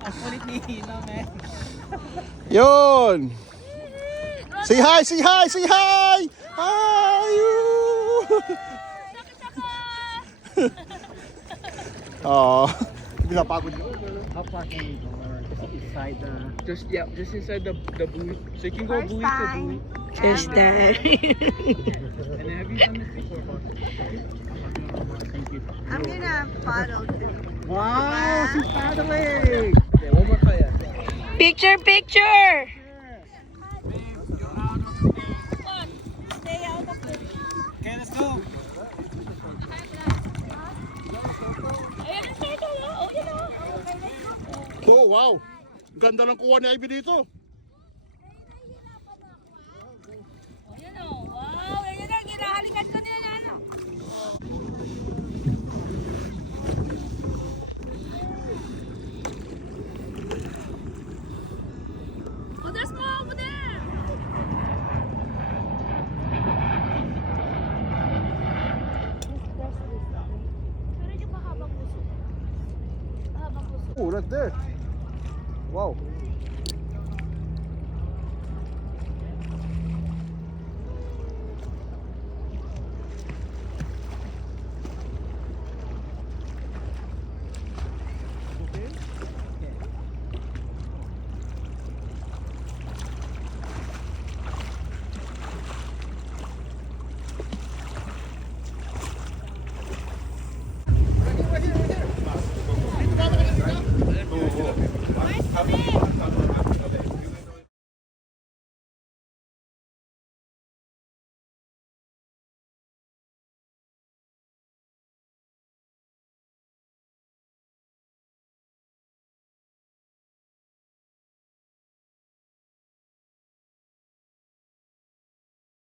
Ang kulit ni Hino, man. Yun! Say hi! Say hi! Say hi! Hi! Oh, pinapagod ko. How far can we go? Inside the... Just inside the buoy. So you can go buoy to buoy. Just that. And then have you done this before, boss? Thank you. I'm gonna paddle too. Wow, she's paddling! Okay, one more kaya. Picture, picture! Okay, let's go! Oh, wow! Ganda ng kuha ni Ivy dito. Oh, there's more over there. Oh, right there. Wow.